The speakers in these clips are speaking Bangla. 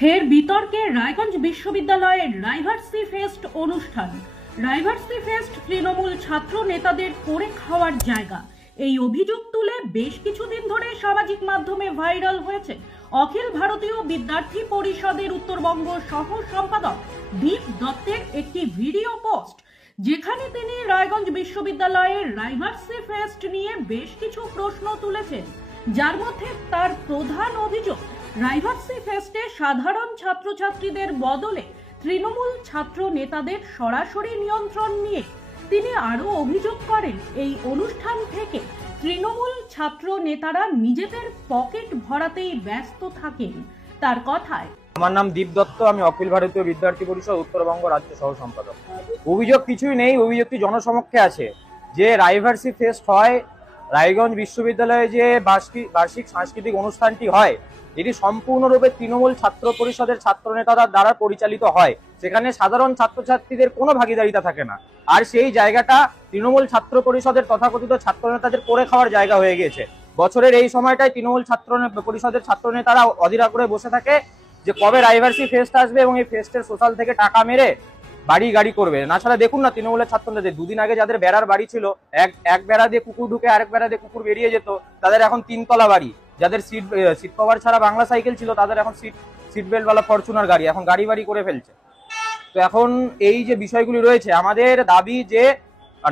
ফের বিতর্কে রায়গঞ্জ বিশ্ববিদ্যালয়ের রাইভার্সি ফেস্ট অনুষ্ঠান। রাইভার্সি ফেস্ট তৃণমূল ছাত্র নেতাদের করে খাওয়ার জায়গা, এই অভিযোগ তুলে বেশ কিছুদিন ধরে সামাজিক মাধ্যমে ভাইরাল হয়েছে অখিল ভারতীয় বিদ্যার্থী পরিষদের উত্তরবঙ্গ সহ সম্পাদক দীপ দত্তের একটি ভিডিও পোস্ট, যেখানে তিনি রায়গঞ্জ বিশ্ববিদ্যালয়ের রাইভার্সি ফেস্ট নিয়ে বেশ কিছু প্রশ্ন তুলেছেন, যার মধ্যে তার প্রধান অভিযোগ রাইভার্সি ফেস্টে সাধারণ ছাত্রছাত্রীদের বদলে তৃণমূল ছাত্র নেতাদের সরাসরি নিয়ন্ত্রণ নিয়ে। তিনি আরো অভিযোগ করেন এই অনুষ্ঠান থেকে তৃণমূল ছাত্র নেতারা নিজেদের পকেট ভরাতেই ব্যস্ত থাকেন। তার কথায়, আমার নাম দীপ দত্ত, আমি অখিল ভারতীয় বিদ্যার্থী পরিষদ উত্তরবঙ্গ রাজ্য সহ সম্পাদক। অভিযোগ কিছুই নেই, অভিযোগটি জনসমক্ষে আছে যে রাইভার্সি ফেস্ট হয়, রায়গঞ্জ বিশ্ববিদ্যালয়ে যে বার্ষিক সাংস্কৃতিক অনুষ্ঠানটি হয়, এটি সম্পূর্ণরূপে তৃণমূল ছাত্র পরিষদের ছাত্র নেতাদের দ্বারা পরিচালিত হয়। সেখানে সাধারণ ছাত্রছাত্রীদের কোনো ভাগিদারিতা থাকে না, আর সেই জায়গাটা তৃণমূল ছাত্র পরিষদের তথাকথিত ছাত্র নেতাদের করে খাওয়ার জায়গা হয়ে গেছে। বছরের এই সময়টায় তৃণমূল ছাত্র পরিষদের ছাত্র নেতারা অধীরা করে বসে থাকে যে কবে রাইভার্সি ফেস্ট আসবে এবং এই ফেস্টের সোশ্যাল থেকে টাকা মেরে বাড়ি গাড়ি করবে। না ছাড়া দেখুন না, তৃণমূলের ছাত্র নেতাদের দুদিন আগে যাদের বেড়ার বাড়ি ছিল, এক বেড়া দিয়ে কুকুর ঢুকে আরেক বেড়া দিয়ে কুকুর বেরিয়ে যেত, তাদের এখন 3 তলা বাড়ি। যাদের সিট কভার ছাড়া বাংলা সাইকেল ছিল, তাদের এখন সিট বেল্টওয়ালা ফরচুনার গাড়ি, এখন গাড়ি বাড়ি করে ফেলছে। তো এখন এই যে বিষয়গুলি রয়েছে, আমাদের দাবি যে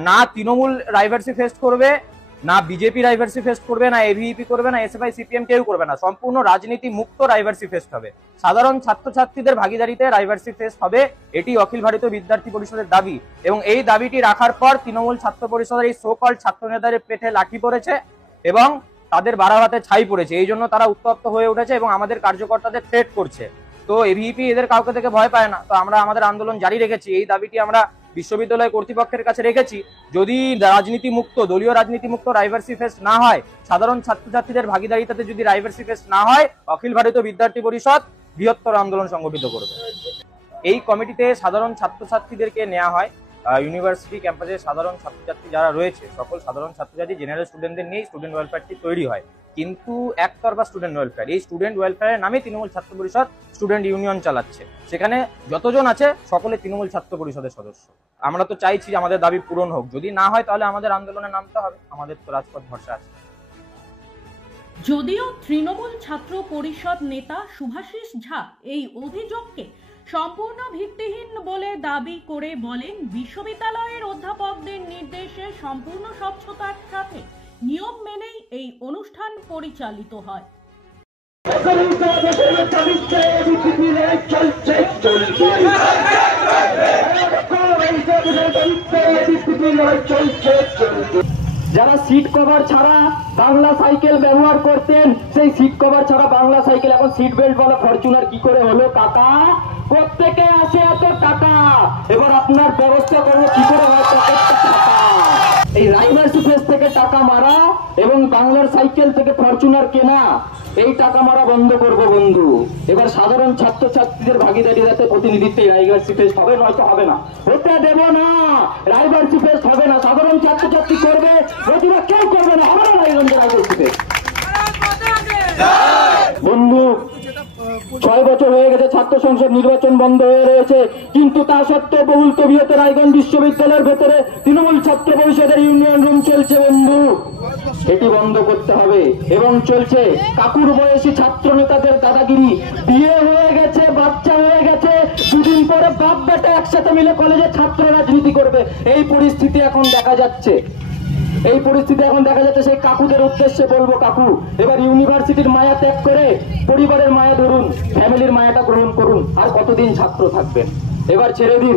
না তৃণমূল রাইভার্সি ফেস্ট করবে, না বিজেপি রাইভার্সি ফেস্ট করবে, না এভিইপি করবে, না এসএফআই সিপিএম কেউ করবে না। সম্পূর্ণ রাজনীতি মুক্ত রাইভার্সি ফেস্ট হবে, সাধারণ ছাত্রছাত্রীদের ভাগিদারিতে রাইভার্সি ফেস্ট হবে, এটি অখিল ভারতীয় বিদ্যার্থী পরিষদের দাবি। এবং এই দাবিটি রাখার পর তৃণমূল ছাত্র পরিষদের এই সোকল ছাত্র নেতাদের পেটে লাঠি পড়েছে এবং তাদের বাড়াবাতে ছাই পড়েছে। এই জন্য তারা উত্তপ্ত হয়ে উঠেছে এবং আমাদের কার্যকর্তাদের থ্রেট করছে। তো এভিইপি এদের কাউকে থেকে ভয় পায় না। তো আমরা আমাদের আন্দোলন জারি রেখেছি, এই দাবিটি আমরা বিশ্ববিদ্যালয় কর্তৃপক্ষের কাছে রেখেছি। যদি রাজনীতি মুক্ত, দলীয় রাজনীতি মুক্ত রাইভার্সি ফেস্ট না হয়, সাধারণ ছাত্রছাত্রীদের ভাগিদারিতাতে যদি রাইভার্সি ফেস্ট না হয়, অখিল ভারতীয় বিদ্যার্থী পরিষদ বৃহত্তর আন্দোলন সংগঠিত করবে। এই কমিটিতে সাধারণ ছাত্রছাত্রীদেরকে নেওয়া হয়, ইউনিভার্সিটি ক্যাম্পাসে সাধারণ ছাত্রছাত্রী যারা রয়েছে, সকল সাধারণ ছাত্রছাত্রী জেনারেল স্টুডেন্টদের নিয়ে স্টুডেন্ট ওয়েলফেয়ারটি তৈরি হয়। কিন্তু একতরফা স্টুডেন্ট ওয়েলফেয়ার, এই স্টুডেন্ট ওয়েলফেয়ারের নামে তৃণমূল ছাত্র পরিষদ স্টুডেন্ট ইউনিয়ন চালাচ্ছে। সেখানে যতজন আছে সকলে তৃণমূল ছাত্র পরিষদের সদস্য। আমরা তো চাইছি আমাদের দাবি পূরণ হোক, যদি না হয় তাহলে আমাদের আন্দোলনে নামতে হবে, আমাদের তো রাজপথ ভরসা আছে। যদিও তৃণমূল ছাত্র পরিষদ নেতা শুভাশিস ঝা এই অভিযোগকে সম্পূর্ণ ভিত্তিহীন বলে দাবি করে বলেন, বিশ্ববিদ্যালয়ের অধ্যাপকদের নির্দেশে সম্পূর্ণ স্বচ্ছতার সাথে নিয়ম মেনেই এই অনুষ্ঠান পরিচালিত হয়। যারা সিট কভার ছাড়া বাংলা সাইকেল ব্যবহার করতেন, সেই সিট কভার ছাড়া বাংলা সাইকেল এখন সিট বেল্ট ওয়ালা ফরচুনার কি করে হলো? কাকা, প্রত্যেকে আসে এত টাকা, এবার আপনার ব্যবস্থা করবো কি করে হয় টাকা। এই রাইভার্সি ফেস্ট থেকে টাকা মারা এবং বাংলার সাইকেল থেকে ফরচুনার কেনা, এই টাকা মারা বন্ধ করবো বন্ধু। এবার সাধারণ ছাত্রছাত্রীদের ভাগিদারিতে প্রতিনিধিত্বে রাইভার্সি ফেস্ট হবে, নয়তো হবে না, হতে দেব না। রাইভার্সি ফেস্ট হবে না, সাধারণ ছাত্রছাত্রী করবে, প্রতিভা কেউ করবে না, হবে না রায়গঞ্জের রাইভার্সি ফেস্ট। বন্ধু, 6 বছর হয়ে গেছে ছাত্র সংসদ নির্বাচন বন্ধ হয়ে রয়েছে, কিন্তু তা সত্ত্বেও বহুল তবিয়তে রায়গঞ্জ বিশ্ববিদ্যালয়ের ভেতরে তৃণমূল ছাত্র পরিষদের ইউনিয়ন রুম চলছে বন্ধু, এটি বন্ধ করতে হবে। এবং চলছে কাকুর বয়সী ছাত্র নেতাদের দাদাগিরি, বিয়ে হয়ে গেছে, বাচ্চা হয়ে গেছে, দুদিন পরে বাপ বেটা একসাথে মিলে কলেজে ছাত্র রাজনীতি করবে, এই পরিস্থিতি এখন দেখা যাচ্ছে। সেই কাকুদের উদ্দেশ্যে বলবো, কাকু এবার ইউনিভার্সিটির মায়া ত্যাগ করে পরিবারের মায়া ধরুন, ফ্যামিলির মায়াটা গ্রহণ করুন। আর কতদিন ছাত্র থাকবেন? এবার ছেড়ে দিন।